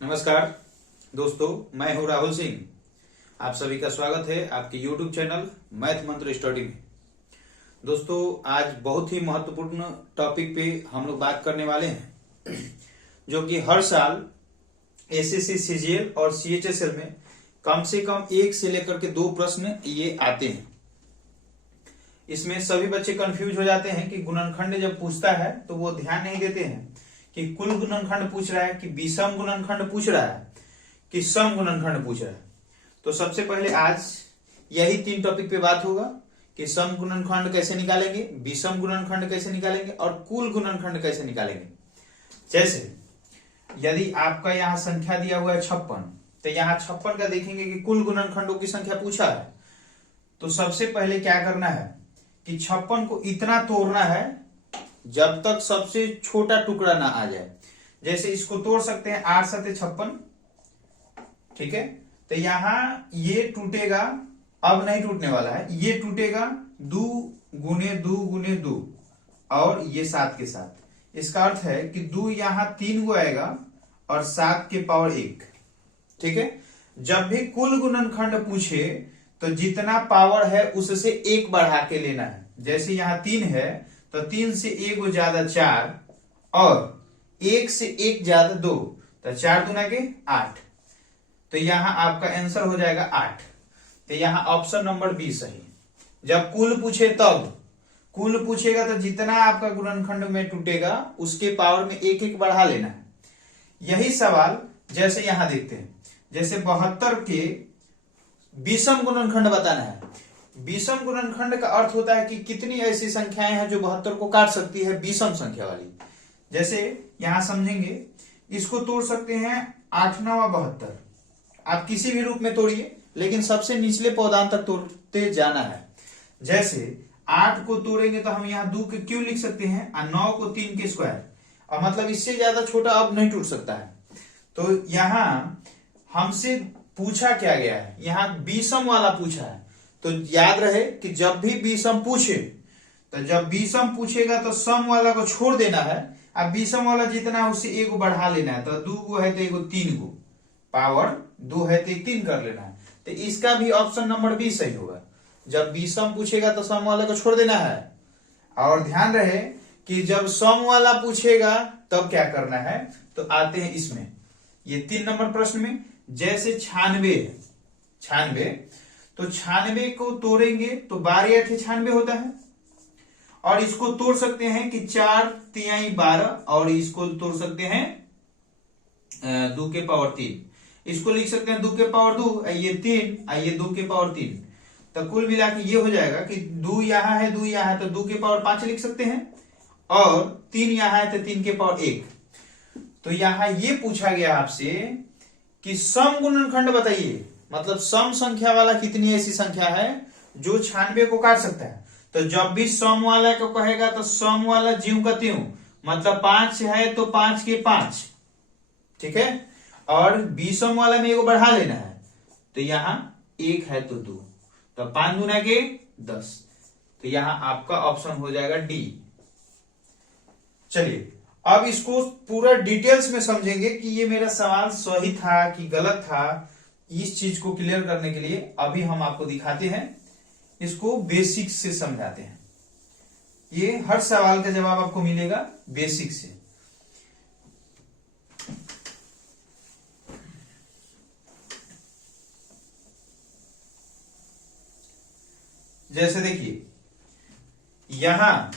नमस्कार दोस्तों, मैं हूं राहुल सिंह। आप सभी का स्वागत है आपके YouTube चैनल मैथ मंत्र स्टडी में। दोस्तों, आज बहुत ही महत्वपूर्ण टॉपिक पे हम लोग बात करने वाले हैं, जो कि हर साल एसएससी, सीजीएल और सीएचएसएल में कम से कम 1 से लेकर के 2 प्रश्न ये आते हैं। इसमें सभी बच्चे कंफ्यूज हो जाते हैं कि गुणनखंड जब पूछता है तो वो ध्यान नहीं देते हैं कि कुल गुणनखंड पूछ रहा है कि विषम गुणनखंड पूछ रहा है कि सम गुणनखंड पूछ रहा है। तो सबसे पहले आज यही 3 टॉपिक पे बात होगा कि सम गुणनखंड कैसे निकालेंगे, विषम गुणनखंड कैसे निकालेंगे और कुल गुणनखंड कैसे निकालेंगे। जैसे यदि आपका यहाँ संख्या दिया हुआ है 56, तो यहाँ 56 का देखेंगे कि कुल गुणनखंडों की संख्या पूछा है। तो सबसे पहले क्या करना है कि 56 को इतना तोड़ना है जब तक सबसे छोटा टुकड़ा ना आ जाए। जैसे इसको तोड़ सकते हैं 8 7 56, ठीक है। तो यहां ये टूटेगा, अब नहीं टूटने वाला है, ये टूटेगा 2 गुने 2 गुने 2 और ये 7 के साथ। इसका अर्थ है कि 2 यहां 3 गो आएगा और 7 के पावर 1, ठीक है। जब भी कुल गुणनखंड पूछे तो जितना पावर है उससे 1 बढ़ा के लेना है। जैसे यहां 3 है तो 3 से 1 ज्यादा 4 और 1 से 1 ज्यादा 2, तो 4 दूना के 8। तो यहां आपका आंसर हो जाएगा 8। तो यहां ऑप्शन नंबर बी सही। जब कुल पूछे तब कुल पूछेगा तो जितना आपका गुणनखंड में टूटेगा उसके पावर में 1 1 बढ़ा लेना है। यही सवाल जैसे यहां देखते हैं, जैसे 72 के विषम गुणनखंड बताना है। विषम गुणनखंड का अर्थ होता है कि कितनी ऐसी संख्याएं हैं जो 72 को काट सकती है, विषम संख्या वाली। जैसे यहां समझेंगे, इसको तोड़ सकते हैं 8 9 72। आप किसी भी रूप में तोड़िए, लेकिन सबसे निचले पौधान तक तोड़ते जाना है। जैसे 8 को तोड़ेंगे तो हम यहाँ 2 के क्यूब लिख सकते हैं और 9 को 3 के स्क्वायर, और मतलब इससे ज्यादा छोटा अब नहीं टूट सकता है। तो यहां हमसे पूछा क्या गया है, यहाँ विषम वाला पूछा है। तो याद रहे कि जब भी विषम पूछे, तो जब विषम पूछेगा तो सम वाला को छोड़ देना है, अब विषम वाला जितना है उससे 1 बढ़ा लेना है। तो 2 गो है तो 1 3 गो, पावर 2 है तो 3 कर लेना है। तो इसका भी ऑप्शन नंबर बी सही होगा। जब विषम पूछेगा तो सम वाला को छोड़ देना है। और ध्यान रहे कि जब सम वाला पूछेगा तब क्या करना है। तो आते हैं इसमें, ये 3 नंबर प्रश्न में। जैसे 96 है, 96, तो 96 को तोड़ेंगे तो 12 8 96 होता है। और इसको तोड़ सकते हैं कि 4 3 12, और इसको तोड़ सकते हैं 2 के पावर 3। इसको लिख सकते हैं 2 के पावर 2, ये 3, ये 2 के पावर 3। तो कुल मिला के ये हो जाएगा कि 2 यहाँ है 2 यहाँ है, तो 2 के पावर 5 लिख सकते हैं, और 3 यहाँ है तो 3 के पावर 1। तो यहां ये पूछा गया आपसे कि सम गुणनखंड बताइए, मतलब सम संख्या वाला कितनी ऐसी संख्या है जो 96 को काट सकता है। तो जब भी सम वाला को कहेगा तो सम वाला ज्यों का त्यों, मतलब 5 है तो 5 के 5, ठीक है। और विषम वाला में 1 बढ़ा लेना है। तो यहां 1 है तो 2, तो 5 दूना के 10। तो यहां आपका ऑप्शन हो जाएगा डी। चलिए अब इसको पूरा डिटेल्स में समझेंगे कि ये मेरा सवाल सही था कि गलत था। इस चीज को क्लियर करने के लिए अभी हम आपको दिखाते हैं, इसको बेसिक्स से समझाते हैं। ये हर सवाल का जवाब आपको मिलेगा बेसिक से। जैसे देखिए, यहां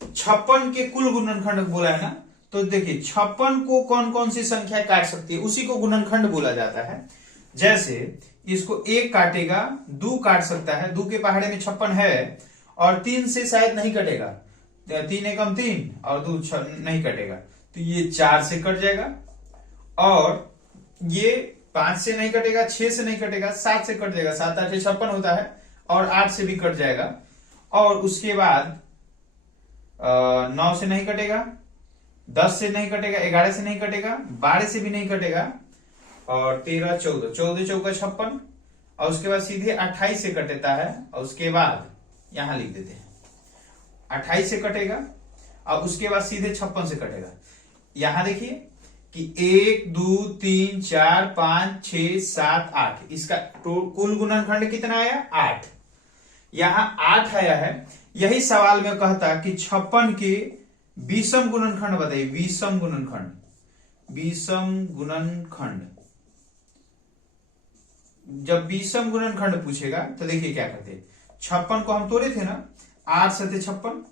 56 के कुल गुणनखंड बोला है ना, तो देखिए 56 को कौन कौन सी संख्या काट सकती है, उसी को गुणनखंड बोला जाता है। जैसे इसको 1 काटेगा, 2 काट सकता है, 2 के पहाड़े में 56 है, और 3 से शायद नहीं कटेगा, 3 एकम 3 और 2 नहीं कटेगा, तो ये 4 से कट जाएगा, और ये 5 से नहीं कटेगा, 6 से नहीं कटेगा, 7 से कट जाएगा, 7 8 56 होता है, और 8 से भी कट जाएगा। और उसके बाद 9 से नहीं कटेगा, 10 से नहीं कटेगा, 11 से नहीं कटेगा, 12 से भी नहीं कटेगा, और 13 14, 14 चौका 56, और उसके बाद सीधे 28 से कटता है, और उसके बाद यहां लिख देते हैं 28 से कटेगा, और उसके बाद सीधे 56 से कटेगा। यहां देखिए कि 1 2 3 4 5 6 7 8, इसका कुल गुणनखंड कितना आया? 8। यहां 8 आया है। यही सवाल में कहता कि 56 के विषम गुणनखंड बताइए। विषम गुणनखंड, विषम गुणनखंड। जब विषम गुणनखंड पूछेगा तो देखिए क्या करते हैं। 56 को हम तोड़े थे ना, 8 से 56,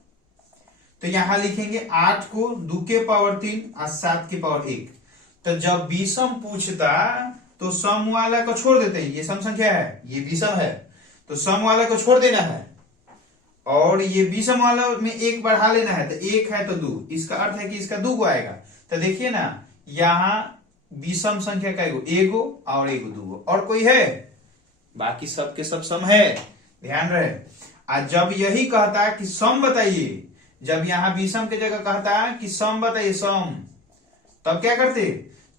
तो यहां लिखेंगे 8 को 2 के पावर 3 और 7 के पावर 1। तो जब विषम पूछता तो सम वाला को छोड़ देते हैं। ये सम संख्या है, ये विषम है, तो सम वाला को छोड़ देना है और ये विषम वाला में 1 बढ़ा लेना है। तो 1 है तो 2, इसका अर्थ है कि इसका 2 गो आएगा। तो देखिए ना, यहां विषम संख्या का एगो और एगो दूगो, और कोई है? बाकी सब के सब सम है, ध्यान रहे। आज जब यही कहता है कि सम बताइए, जब यहां विषम के जगह कहता है कि सम बताइए सम, तब क्या करते?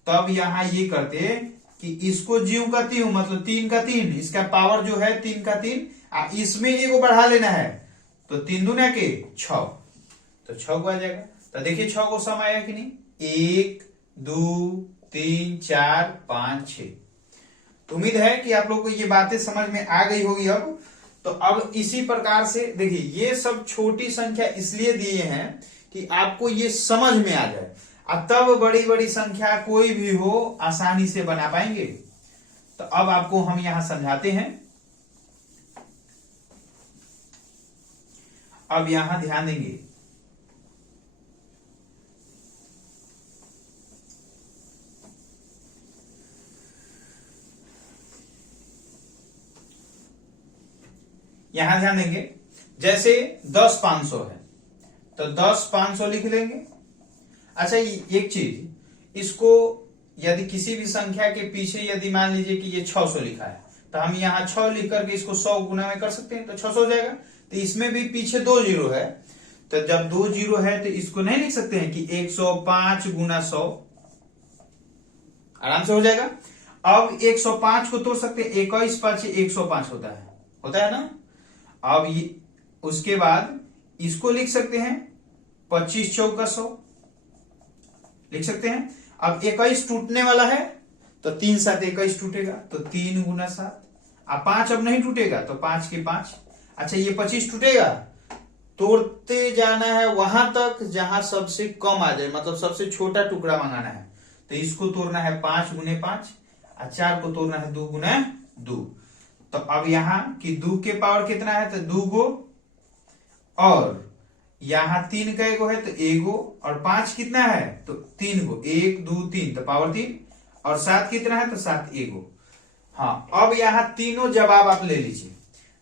तब यहां ये करते कि इसको ज्यों का त्यों, मतलब 3 का 3, इसका पावर जो है 3 का 3, इसमें एगो बढ़ा लेना है, तो 3 दूना के 6, तो 6 को आ जाएगा। तो देखिए 6 को सम आया कि नहीं? 1 2 3 4 5 6। उम्मीद है कि आप लोग को ये बातें समझ में आ गई होगी। अब तो अब इसी प्रकार से देखिए, ये सब छोटी संख्या इसलिए दिए हैं कि आपको ये समझ में आ जाए, अब तब बड़ी बड़ी संख्या कोई भी हो आसानी से बना पाएंगे। तो अब आपको हम यहां समझाते हैं। अब यहां ध्यान देंगे, यहां ध्यान देंगे। जैसे 10 500 है, तो 10 500 लिख लेंगे। अच्छा, एक चीज, इसको यदि किसी भी संख्या के पीछे यदि मान लीजिए कि ये 600 लिखा है, तो हम यहाँ 6 लिख करके इसको 100 गुना में कर सकते हैं, तो 600 हो जाएगा। तो इसमें भी पीछे 2 जीरो है, तो जब 2 जीरो है तो इसको नहीं लिख सकते हैं कि 105 गुना 100, आराम से हो जाएगा। अब 105 को तोड़ सकते हैं, 21 5 105 होता है ना। अब ये उसके बाद इसको लिख सकते हैं 25 चौका 100 लिख सकते हैं। अब 21 टूटने वाला है, तो 3 7 21 टूटेगा, तो 3 गुना 7। अब 5 अब नहीं टूटेगा, तो 5 के 5। अच्छा, ये 25 टूटेगा, तोड़ते जाना है वहां तक जहां सबसे कम आ जाए, मतलब सबसे छोटा टुकड़ा मंगाना है। तो इसको तोड़ना है 5 गुने 5, और 4 को तोड़ना है 2 गुना 2। तो अब यहां कि 2 के पावर कितना है? तो 2 गो, और यहां 3 का एगो है तो एगो, और 5 कितना है? तो 3 गो, 1 2 3, तो पावर 3, और 7 कितना है? तो 7 एगो। हाँ, अब यहां तीनों जवाब आप ले लीजिए।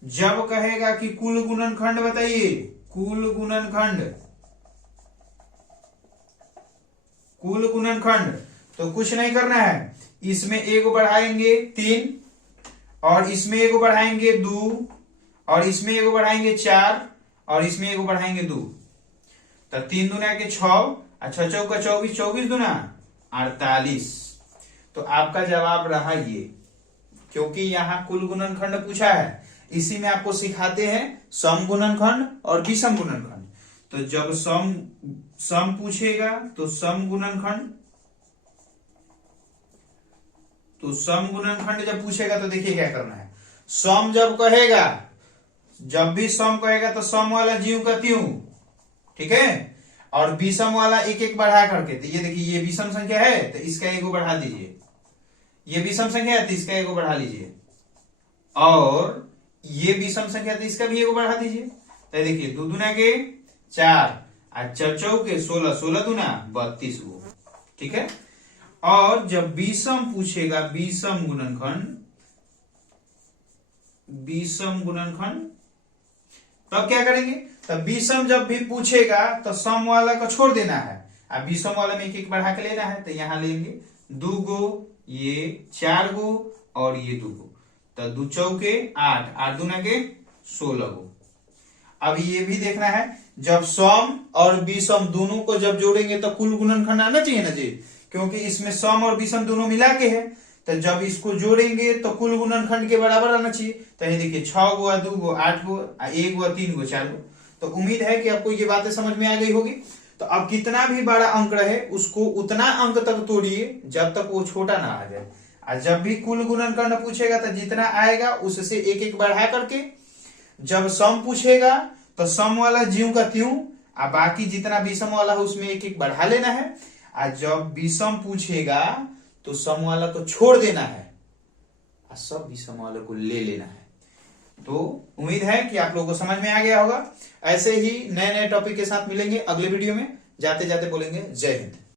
जब कहेगा कि कुल गुणनखंड बताइए, कुल गुणनखंड, कुल गुणनखंड, तो कुछ नहीं करना है, इसमें एगो बढ़ाएंगे 3, और इसमें एगो बढ़ाएंगे 2, और इसमें एगो बढ़ाएंगे 4, और इसमें एगो बढ़ाएंगे 2, तो 3 दूना के 6, अच्छा चौका 24, 24 दूना 48। तो आपका जवाब रहा ये, क्योंकि यहां कुल गुणनखंड पूछा है। इसी में आपको सिखाते हैं सम गुणनखंड और विषम गुणनखंड। तो जब सम पूछेगा तो सम गुणनखंड, तो सम गुणनखंड जब पूछेगा तो देखिए क्या करना है। सम जब कहेगा, जब भी सम कहेगा तो सम वाला ज्यों का त्यों, ठीक है, और विषम वाला एक एक बढ़ा करके। तो ये देखिए, ये विषम संख्या है तो इसका एगो बढ़ा दीजिए, ये विषम संख्या है तो इसका एगो बढ़ा लीजिए, और ये विषम संख्या तो इसका भी एगो बढ़ा दीजिए। तो देखिए 2 दूना के 4, और 4 चौके 16, 16 दूना 32 गो, ठीक है। और जब विषम पूछेगा, विषम गुणनखंड, विषम गुणनखंड, तब क्या करेंगे? तब विषम जब भी पूछेगा तो सम वाला को छोड़ देना है, अब विषम वाला में एक एक बढ़ा के लेना है। तो यहां लेंगे 2 गो, ये 4 गो, और ये 2 गो, तो 2 चौके 8, 8 दूना के 16 गो। अब ये भी देखना है, जब सम और विषम दोनों को जब जोड़ेंगे तो कुल गुणनखंड आना चाहिए ना जी, क्योंकि इसमें सम और विषम दोनों मिला के है। तो जब इसको जोड़ेंगे तो कुल गुणनखंड के बराबर आना चाहिए। तो ये देखिए 6 गो, 2 गो, 8 गो, 1 गो, 3 गो, 4 गो। तो उम्मीद है कि आपको ये बातें समझ में आ गई होगी। तो अब कितना भी बड़ा अंक रहे उसको उतना अंक तक तोड़िए जब तक वो छोटा ना आ जाए। और जब भी कुल गुणनखंड पूछेगा तो जितना आएगा उससे एक एक बढ़ा करके, जब सम पूछेगा तो सम वाला ज्यों का त्यों, और बाकी जितना विषम वाला है उसमें एक एक बढ़ा लेना है। और जब विषम पूछेगा तो सम वाला को छोड़ देना है और सब विषम वाले को ले लेना है। तो उम्मीद है कि आप लोगों को समझ में आ गया होगा। ऐसे ही नए नए टॉपिक के साथ मिलेंगे अगले वीडियो में। जाते जाते बोलेंगे जय हिंद।